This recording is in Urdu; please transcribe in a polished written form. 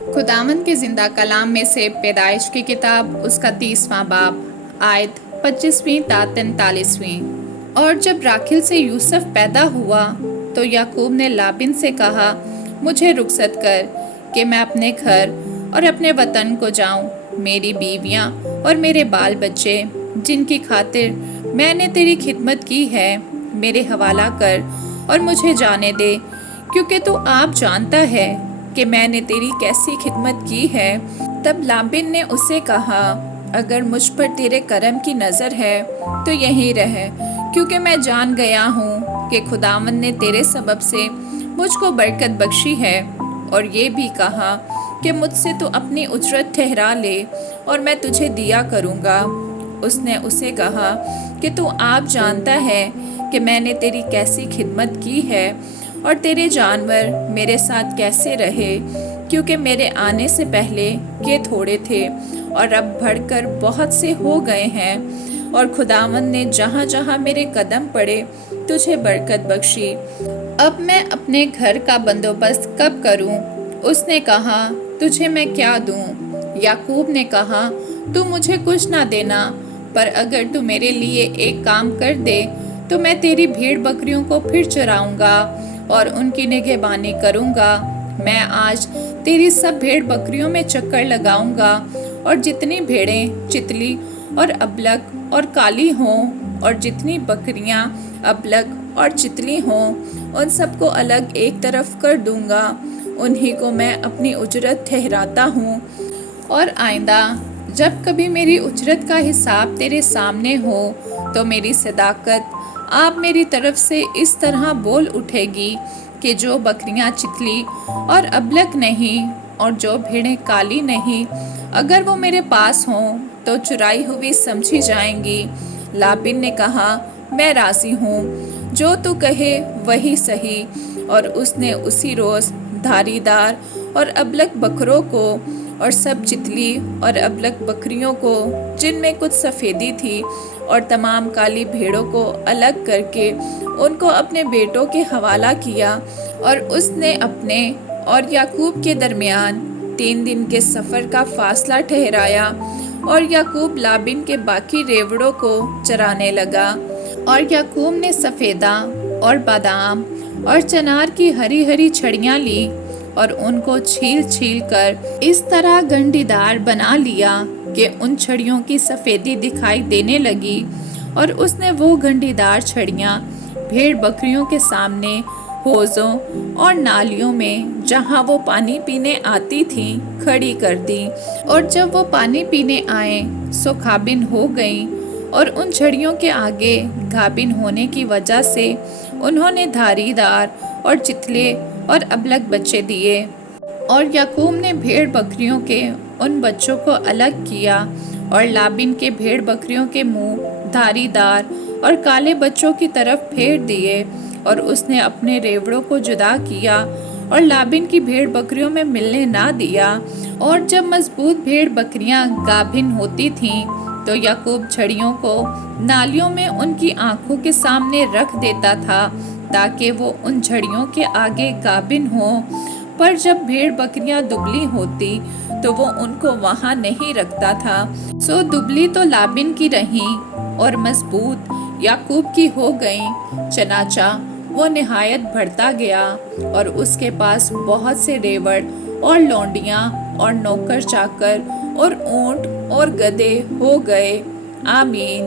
خداوند کے زندہ کلام میں سے پیدائش کی کتاب اس کا 30واں باب آیت 25ویں تا 43ویں۔ اور جب راکھیل سے یوسف پیدا ہوا تو یعقوب نے لابن سے کہا، مجھے رخصت کر کہ میں اپنے گھر اور اپنے وطن کو جاؤں، میری بیویاں اور میرے بال بچے جن کی خاطر میں نے تیری خدمت کی ہے میرے حوالہ کر اور مجھے جانے دے، کیونکہ تو آپ جانتا ہے کہ میں نے تیری کیسی خدمت کی ہے۔ تب لابن نے اسے کہا، اگر مجھ پر تیرے کرم کی نظر ہے تو یہیں رہ، کیونکہ میں جان گیا ہوں کہ خداوند نے تیرے سبب سے مجھ کو برکت بخشی ہے، اور یہ بھی کہا کہ مجھ سے تو اپنی اجرت ٹھہرا لے اور میں تجھے دیا کروں گا۔ اس نے اسے کہا کہ تو آپ جانتا ہے کہ میں نے تیری کیسی خدمت کی ہے اور تیرے جانور میرے ساتھ کیسے رہے، کیونکہ میرے آنے سے پہلے یہ تھوڑے تھے اور اب بڑھ کر بہت سے ہو گئے ہیں، اور خداوند نے جہاں جہاں میرے قدم پڑے تجھے برکت بخشی۔ اب میں اپنے گھر کا بندوبست کب کروں؟ اس نے کہا، تجھے میں کیا دوں؟ یعقوب نے کہا، تو مجھے کچھ نہ دینا، پر اگر تو میرے لیے ایک کام کر دے تو میں تیری بھیڑ بکریوں کو پھر چراؤں گا اور ان کی نگہبانی کروں گا۔ میں آج تیری سب بھیڑ بکریوں میں چکر لگاؤں گا، اور جتنی بھیڑیں چتلی اور ابلک اور کالی ہوں اور جتنی بکریاں ابلک اور چتلی ہوں ان سب کو الگ ایک طرف کر دوں گا، انہی کو میں اپنی اجرت ٹھہراتا ہوں، اور آئندہ جب کبھی میری اجرت کا حساب تیرے سامنے ہو تو میری صداقت آپ میری طرف سے اس طرح بول اٹھے گی کہ جو بکریاں چتلی اور ابلک نہیں اور جو بھیڑیں کالی نہیں، اگر وہ میرے پاس ہوں تو چرائی ہوئی سمجھی جائیں گی۔ لابن نے کہا، میں راضی ہوں، جو تو کہے وہی سہی، اور اس نے اسی روز دھاری دار اور ابلک بکروں کو اور سب چتلی اور ابلک بکریوں کو جن میں کچھ سفیدی تھی اور تمام کالی بھیڑوں کو الگ کر کے ان کو اپنے بیٹوں کے حوالہ کیا، اور اس نے اپنے اور یعقوب کے درمیان 3 دن کے سفر کا فاصلہ ٹھہرایا، اور یعقوب لابن کے باقی ریوڑوں کو چرانے لگا، اور یعقوب نے سفیدہ اور بادام اور چنار کی ہری ہری چھڑیاں لی اور ان کو چھیل چھیل کر اس طرح گنڈی دار بنا لیا کہ ان چھڑیوں کی سفیدی دکھائی دینے لگی، اور اس نے وہ گنڈی دار چھڑیاں بھیڑ بکریوں کے سامنے حوضوں اور نالیوں میں جہاں وہ پانی پینے آتی تھیں کھڑی کر دی، اور جب وہ پانی پینے آئیں سو گھابن ہو گئیں، اور ان چھڑیوں کے آگے گھابن ہونے کی وجہ سے انہوں نے دھاری دار اور چتلے اور ابلک بچے دیے، اور یعقوب نے بھیڑ بکریوں کے ان بچوں کو الگ کیا اور لابن کے بھیڑ بکریوں کے منہ دھاری دار اور کالے بچوں کی طرف پھیر دیے، اور اس نے اپنے ریوڑوں کو جدا کیا اور لابن کی بھیڑ بکریوں میں ملنے نہ دیا۔ اور جب مضبوط بھیڑ بکریاں گابھن ہوتی تھیں تو یعقوب چھڑیوں کو نالیوں میں ان کی آنکھوں کے سامنے رکھ دیتا تھا تاکہ وہ ان چھڑیوں کے آگے گابھن ہوں، پر جب بھیڑ بکریاں دبلی ہوتی تو وہ ان کو وہاں نہیں رکھتا تھا، سو دبلی تو لابن کی رہیں اور مضبوط یعقوب کی ہو گئیں، چنانچہ وہ نہایت بڑھتا گیا اور اس کے پاس بہت سے ریوڑ اور لونڈیاں اور نوکر چاکر اور اونٹ اور گدھے ہو گئے۔ آمین۔